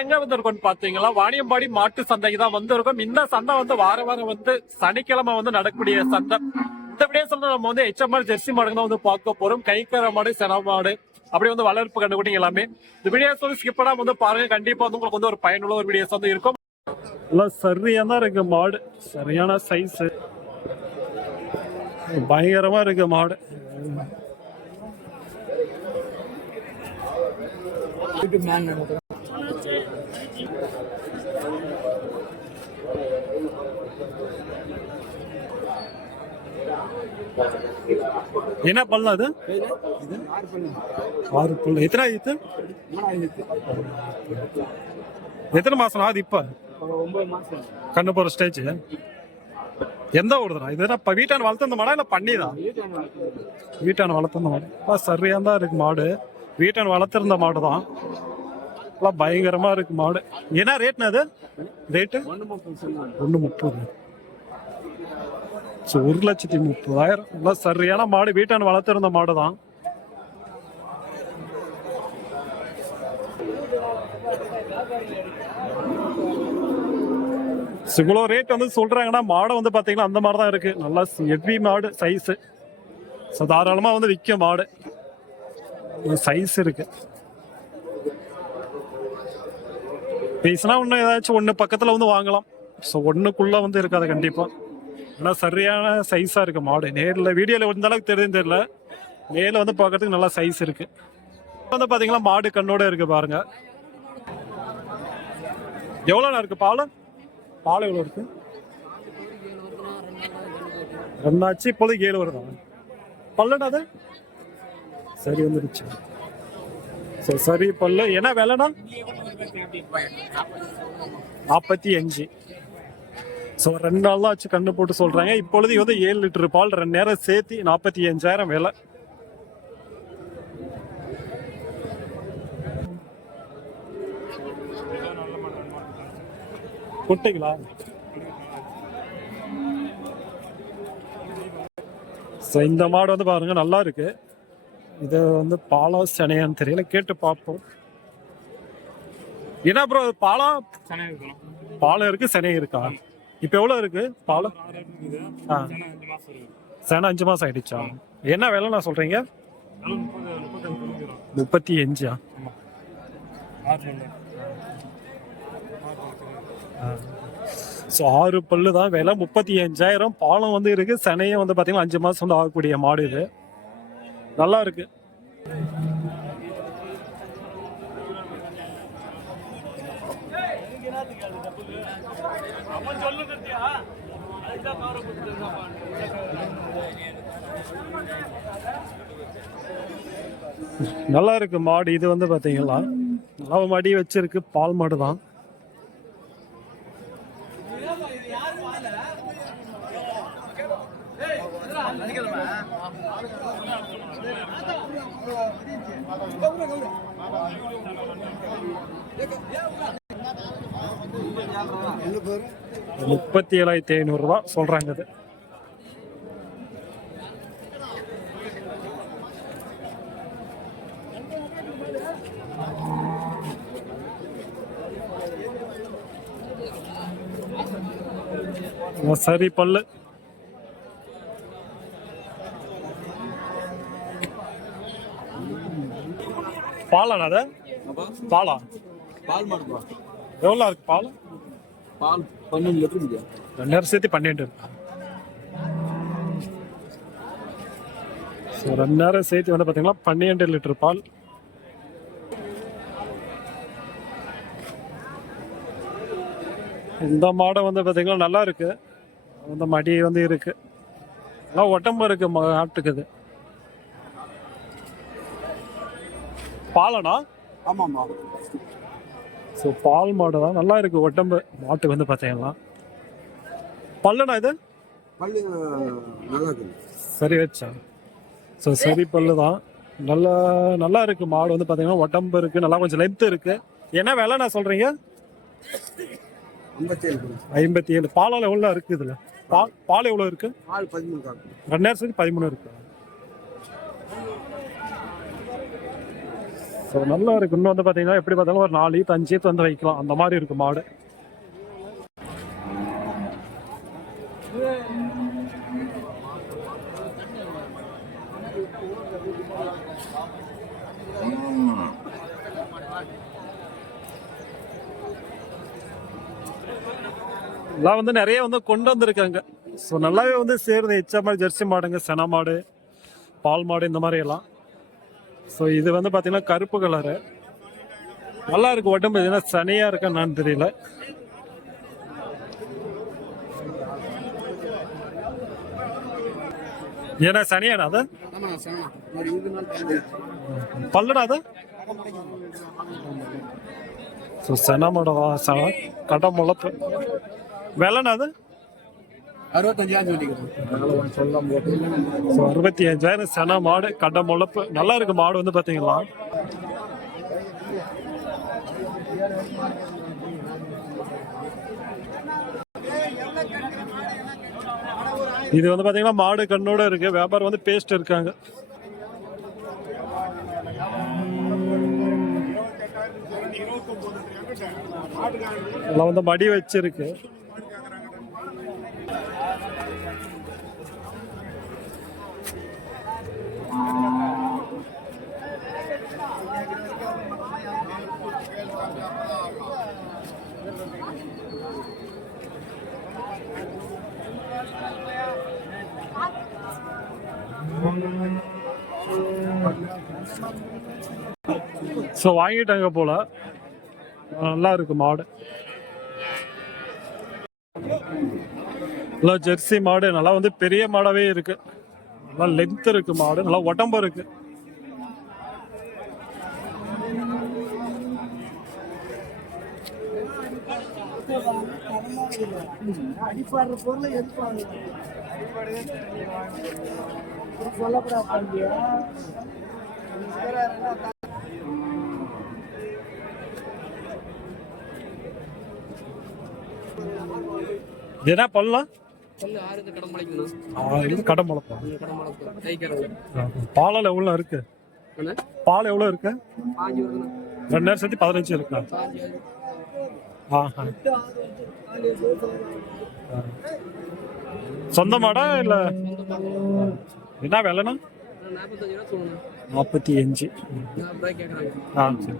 எங்க வந்து இருக்கும் பாத்தீங்களா, வாணியம்பாடி மாட்டு சந்தைக்கு தான் வந்து இருக்கும். இந்த சந்தை வந்து வாரம் வந்து சனிக்கிழமை வந்து நடக்கக்கூடிய சந்தை. இந்த விட சொல்ல நம்ம வந்து HMR ஜெர்சி மாடுங்க தான் வந்து பார்க்க போறோம். கைக்கர மாடு, சென மாடு, அப்படியே வந்து வளர்ப்பு கண்டுபிடிங்க எல்லாமே. இந்த வீடியோஸ் வந்து ஸ்கிப் பண்ணாம வந்து பாருங்க. கண்டிப்பா வந்து உங்களுக்கு வந்து ஒரு பயனுள்ள ஒரு வீடியோஸ் வந்து இருக்கும். எல்லாம் சரியா தான் இருக்கு மாடு, சரியான சைஸ், பயங்கரமா இருக்கு மாடு. என்ன பண்ணலாம் அது? 6 பல்லு. எத்தனை ஆயிடுச்சு? எத்தனை மாசம் ஆகுது இப்ப? 9 மாசம் கண்ணு போற ஸ்டேஜ். எந்த ஊருதுனா இது? இப்ப வீட்டான வளர்த்த மாடா இல்ல பண்ணிதான்? வீட்டான வளர்த்த மாடு. சரியா தான் இருக்கு மாடு. வீட்டான வளர்த்திருந்த மாடு தான். பயங்கரமா இருக்கு மாடு. என்ன ரேட்னா அது? ரேட்டு 1.30. 1,30,000. சரியான மாடு. வீட்டான வளர்த்திருந்த மாடு தான். இவ்வளோ ரேட் வந்து சொல்றாங்கன்னா மாடை வந்து பாத்தீங்கன்னா அந்த மாதிரி தான் இருக்கு. நல்லா ஹெவி மாடு, சைஸ். தாராளமா வந்து விற்க மாடு, சைஸ் இருக்கு. பீஸ்னா ஒன்று ஏதாச்சும் ஒன்று பக்கத்தில் வந்து வாங்கலாம். ஸோ ஒன்றுக்குள்ள வந்து இருக்காது கண்டிப்பா. ஆனால் சரியான சைஸா இருக்கு மாடு. நேரில் வீடியோவில் எந்த அளவுக்கு தெரியுதுன்னு தெரியல, நேரில் வந்து பார்க்கறதுக்கு நல்லா சைஸ் இருக்கு. வந்து பாத்தீங்கன்னா மாடு கண்ணோட இருக்கு பாருங்க. எவ்வளோண்ணா இருக்கு பால்? பால் எவ்வளோ இருக்கு? 2 ஆச்சு, இப்போதைக்கு 7 வருதா? பல்லுண்ணா அது சரி வந்துருச்சு. சரி பல்லு. என்ன விலைண்ணா? 45. ஸோ 2 நாள் தான் ஆச்சு கண்ணு போட்டு சொல்றாங்க. இப்பொழுது வந்து 7 லிட்டர் பால் 2 நேரம் சேர்த்து 45,000 விலை. குட்டைங்களா? இந்த மாடு வந்து பாருங்க நல்லா இருக்கு. இது வந்து பாலா செனையான்னு தெரியல, கேட்டு பார்ப்போம். என்ன ப்ரோ பாலா? பாலம் இருக்கு, செனை இருக்கா? இப்ப எவ்வளவு இருக்கு பால்? செனை 5 மாசம் ஆயிடுச்சா? என்ன விலை நான் சொல்றீங்க? 35. ஸோ 6 பல்லு தான் விலை, 35,000. பாலம் வந்து இருக்கு, செனையும் வந்து பாத்தீங்கன்னா 5 மாசம் வந்து ஆகக்கூடிய மாடு. இது நல்லா இருக்கு. நல்லா இருக்கு மாடு. இது வந்து பாத்தீங்களா நல்லா மடி வச்சிருக்கு. பால் மாடு தான். ₹37,500 சொல்றாங்க. அது சரி பல்லு. பாலாண்ணா அது? பாலா? பால் மாடு எவ்வளோ இருக்கு பால்? பால் 12 லிட்டர். 2 நேரம் சேர்த்து 12 இருக்கு. 2 நேரம் சேர்த்து வந்து பாத்தீங்கன்னா 12 லிட்டர் பால். இந்த மாடை வந்து பாத்தீங்கன்னா நல்லா இருக்கு. அந்த மடி வந்து இருக்கு, நல்லா உடம்பு இருக்கு மாட்டுக்குது. பாலனா? ஆமாம்மா. ஸோ பால் மாடு தான், நல்லா இருக்கு உடம்பு மாட்டுக்கு வந்து பாத்தீங்கன்னா. பல்லுனா இது? பல்லு நல்லா இருக்கு. சரி வச்சா. ஸோ சரி பல்லு தான். நல்லா நல்லா இருக்கு மாடு வந்து பாத்தீங்கன்னா. உடம்பு இருக்கு, நல்லா கொஞ்சம் லென்த் இருக்கு. என்ன விலை நான் சொல்றீங்க? 57. பாலால எவ்வளோ இருக்கு இதுல? பால் எவ்வளோ இருக்கு? பால் 13. 2 நேரம் சேர்த்து 13 இருக்கு. ஸோ நல்லா இருக்கு. இன்னும் வந்து பார்த்தீங்கன்னா எப்படி பார்த்தாலும் ஒரு 4 ஈத்து 5 ஈத்து வந்து வைக்கலாம், அந்த மாதிரி இருக்கு மாடு. எல்லாம் வந்து நிறைய வந்து கொண்டு வந்திருக்காங்க. ஸோ நல்லாவே வந்து சேருது. எச்எம்எல் ஜெர்சி மாடுங்க, சென மாடு, பால் மாடு, இந்த மாதிரி எல்லாம். ஸோ இது வந்து பார்த்தீங்கன்னா கருப்பு கலரு, நல்லா இருக்கு உடம்பு. ஏன்னா சனியா இருக்கா என்னன்னு தெரியல. ஏன்னா சனியானா அது பல்லடா அது. ஸோ சென மாடு கடை முளப்பு விலைனா அது 65,000 சென மாடு, கடை முளப்பு. நல்லா இருக்கு மாடு வந்து பாத்தீங்களா. இது வந்து பாத்தீங்கன்னா மாடு கண்ணோட இருக்கு. வியாபாரம் வந்து பேஸ்ட் இருக்காங்க. எல்லாம் வந்து மடி வச்சிருக்கு. ஸோ வாங்கிட்டாங்க போல. நல்லா இருக்கு மாடு. நல்லா ஜெர்சி மாடு, நல்லா வந்து பெரிய மாடாவே இருக்கு. நல்லா லென்த் இருக்கு மாடு, நல்லா உடம்பு இருக்கு. என்ன பண்ணலாம்? கடை முளைப்பா. பால் எவ்வளோ இருக்கு? பால் எவ்வளோ இருக்கு? 2 நேரம் சேர்த்து 15 இருக்கா? சொந்த மாடா இல்ல என்ன விலைனா? 45. சரி.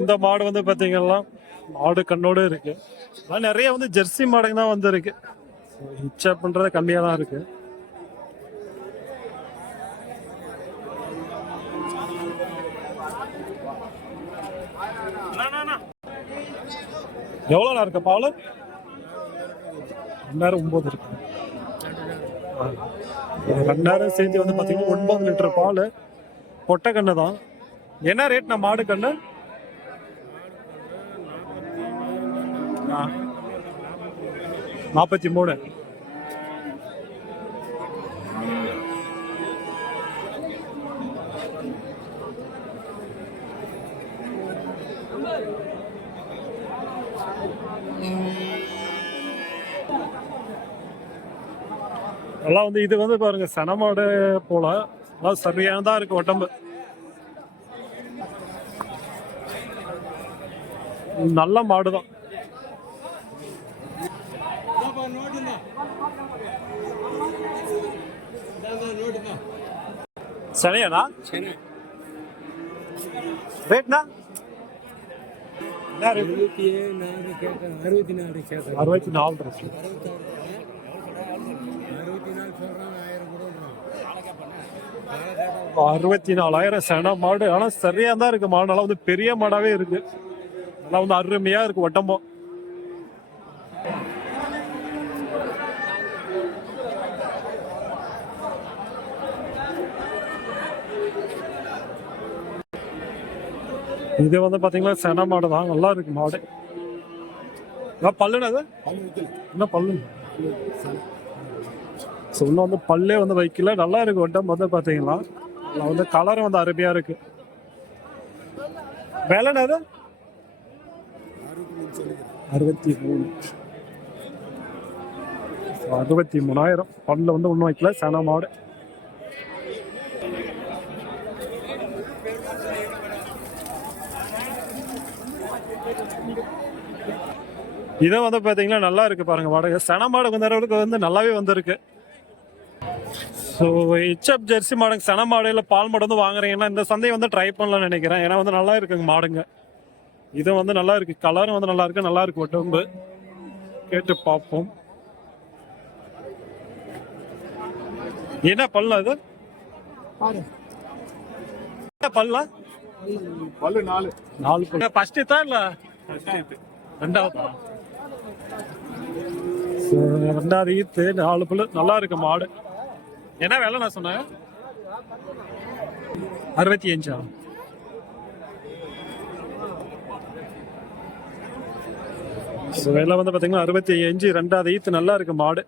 இந்த மாடு வந்து பாத்தீங்கன்னா மாடு கண்ணோட இருக்கு. நிறைய வந்து ஜெர்சி மாடுங்க தான் வந்து இருக்கு. இச்சா பண்றது கம்மியா தான் இருக்கு. எவ்வளோ இருக்கு பால்? 2009 இருக்கு. 2000 சேர்த்து வந்து பாத்தீங்கன்னா 9 லிட்டர் பால். பொட்டை கண்ணு தான். என்ன ரேட் நான் மாடு கண்ணு? 43. எல்லாம் வந்து இது வந்து பாருங்க சனமாடு போல. எல்லாம் சரியானதா இருக்கு உடம்பு. நல்ல மாடுதான். சனியானா ரேட்னா? 64. 64,000 சென மாடு. ஆனா சரியா தான் இருக்கு மாடு. நல்லா வந்து பெரிய மாடாவே இருக்கு. நல்லா வந்து அருமையா இருக்கு உடம்பும். இது வந்து பாத்தீங்கன்னா சென மாடு தான். நல்லா இருக்கு மாடு. பல்லுன்னு அது என்ன பல்லு? ஸோ இன்னும் வந்து பல்லே வந்து வைக்கல, நல்லா இருக்கு உடம்பு வந்து பார்த்தீங்களா. அதில் வந்து கலரும் வந்து அருமையாக இருக்கு. விலை என்னது? 63. 63,000. பல்ல வந்து ஒன்றும் வைக்கல, சன மாடு. இதை வந்து பார்த்தீங்கன்னா நல்லா இருக்கு பாருங்க மாடு. சன மாடு வந்தவர்களுக்கு வந்து நல்லாவே வந்திருக்கு. ஸோ ஹெச்எப் ஜெர்சி மாடுங்க, சன மாடு இல்லை பால் மாடு வந்து வாங்குறீங்கன்னா இந்த சந்தையை வந்து ட்ரை பண்ணலாம்னு நினைக்கிறேன். ஏன்னா வந்து நல்லா இருக்குங்க மாடுங்க. இது வந்து நல்லா இருக்கு, கலரும் வந்து நல்லா இருக்கு உடம்பு. கேட்டு பார்ப்போம். என்ன பல்லா இது? பல்லா பல்லு 4 பல்லு. ஃபர்ஸ்ட் தான் இல்ல ரெண்டாவது? ரெண்டாவது ஈத்து 4 பல்லு. நல்லா இருக்கு மாடு. என்ன வேலை நான் சொன்னேன்? 65. வேலை வந்து பாத்தீங்கன்னா 65. ரெண்டாவது ஈத்து நல்லா இருக்கு மாடு.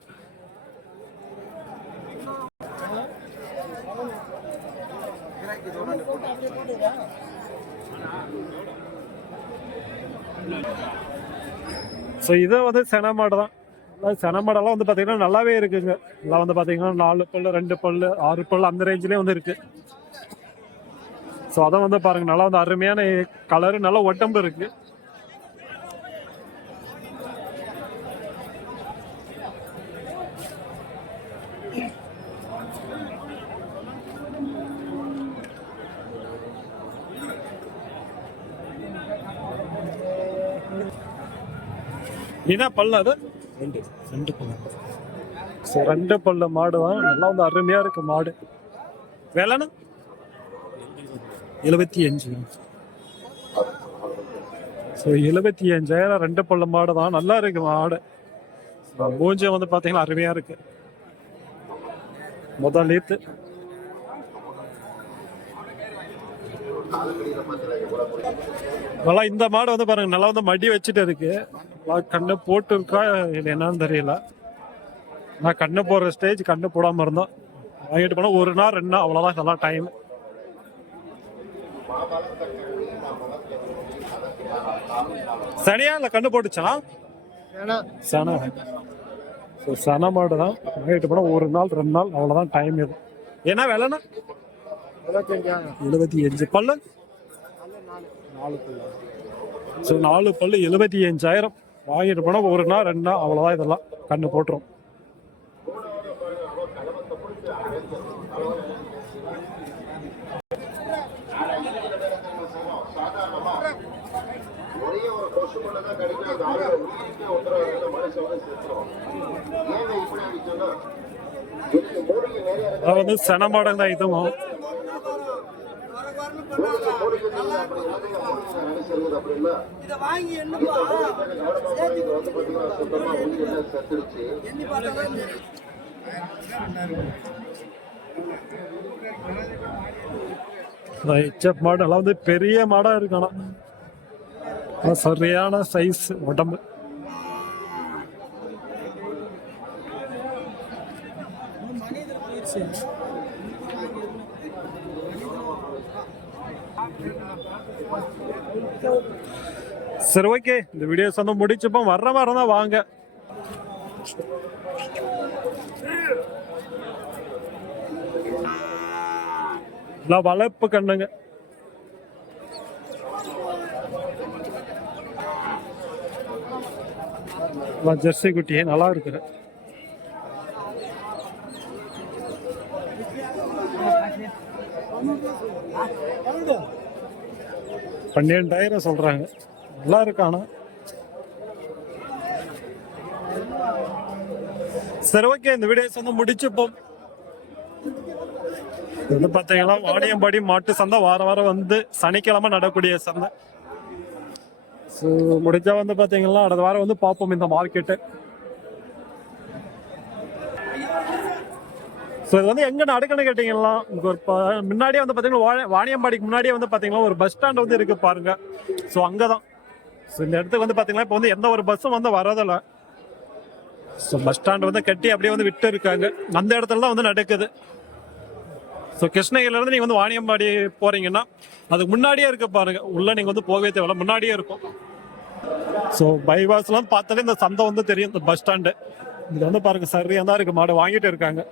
ஸோ இதை வந்து சென மாடு தான். சென மாடெல்லாம் வந்து பார்த்தீங்கன்னா நல்லாவே இருக்குங்க. எல்லாம் வந்து பார்த்தீங்கன்னா 4 பல்லு 2 பல்லு 6 பல்லு அந்த ரேஞ்சிலே வந்து இருக்கு. ஸோ அதை வந்து பாருங்க, நல்லா வந்து அருமையான கலரு, நல்ல உடம்பு இருக்கு. என்ன பல்லு அது? 2 பல்லு. ஸோ 2 பல்லு மாடு தான். நல்லா வந்து அருமையா இருக்கு மாடு. வேலைன்னா 75. ஸோ 75,000 2 பல்லு மாடு தான். நல்லா இருக்கு மாடு. மூஞ்சி வந்து பார்த்தீங்கன்னா அருமையா இருக்கு. முதல் ஈத்து. நல்லா இந்த மாடு வந்து பாருங்க, நல்லா வந்து மடி வச்சுட்டு இருக்கு. கண்ணு போட்டு இருக்கா இல்லை என்னன்னு தெரியல. நான் கண்ணு போடுற ஸ்டேஜ், கண்ணு போடாம இருந்தோம். வாங்கிட்டு போனா 1 நாள் 2 நாள் அவ்வளவுதான் இதெல்லாம் டைம். சனியா இல்ல கண்ணு போட்டுச்சா? சன. சன மாடு தான். வாங்கிட்டு போனா 1 நாள் 2 நாள் அவ்வளவுதான் டைம். இது என்ன விலைன்னா? 75. பல்லு 4 பல்லு. ஸோ 4 பல்லு 75,000. வாங்கிட்டு போனா 1 நாள் 2 நாள் அவ்வளவுதான் இதெல்லாம் கண்ணு போட்டுரும். அது வந்து சென மாடல் தான் இதுவும். மாடெல்லாம் வந்து பெரிய மாடா இருக்கணும். சரியான சைஸ் உடம்பு. சரி, ஓகே. இந்த வீடியோஸ் வந்து முடிச்சுப்போம். வர்ற மாதிரி தான் வாங்க. வளர்ப்பு கண்ணுங்க. ஜெர்சி குட்டியே நல்லா இருக்கு. $12,000 சொல்றாங்க. நல்லா இருக்கானா? சரி, ஓகே. இந்த வீடியோஸ் வந்து முடிச்சுப்போம். இது பார்த்தீங்கன்னா வாணியம்பாடி மாட்டு சந்தை வாரம் வந்து சனிக்கிழமை நடக்கூடிய சந்தை. ஸோ முடிஞ்சா வந்து பார்த்தீங்கன்னா அடுத்த வாரம் வந்து பார்ப்போம் இந்த மார்க்கெட்டு. ஸோ இது வந்து எங்கே நடக்குன்னு கேட்டிங்கன்னா, ஒரு முன்னாடியே வந்து பார்த்தீங்கன்னா வாணியம்பாடிக்கு முன்னாடியே வந்து பார்த்தீங்கன்னா ஒரு பஸ் ஸ்டாண்ட் வந்து இருக்கு பாருங்க. ஸோ அங்கே தான். ஸோ இந்த இடத்துக்கு வந்து பார்த்தீங்கன்னா இப்போ வந்து எந்த ஒரு பஸ்ஸும் வந்து வரதில்லை. ஸோ பஸ் ஸ்டாண்ட் வந்து கட்டி அப்படியே வந்து விட்டு இருக்காங்க. அந்த இடத்துல தான் வந்து நடக்குது. ஸோ கிருஷ்ணகிரில இருந்து நீங்க வந்து வாணியம்பாடி போறீங்கன்னா அதுக்கு முன்னாடியே இருக்கு பாருங்க. உள்ள நீங்க வந்து போகவே தேவையில்ல, முன்னாடியே இருக்கும். ஸோ பைபாஸ்லாம் பார்த்தாலே இந்த சந்தை வந்து தெரியும். இந்த பஸ் ஸ்டாண்டு இது வந்து பாருங்க சரியா தான் இருக்கு. மாடு வாங்கிட்டு இருக்காங்க.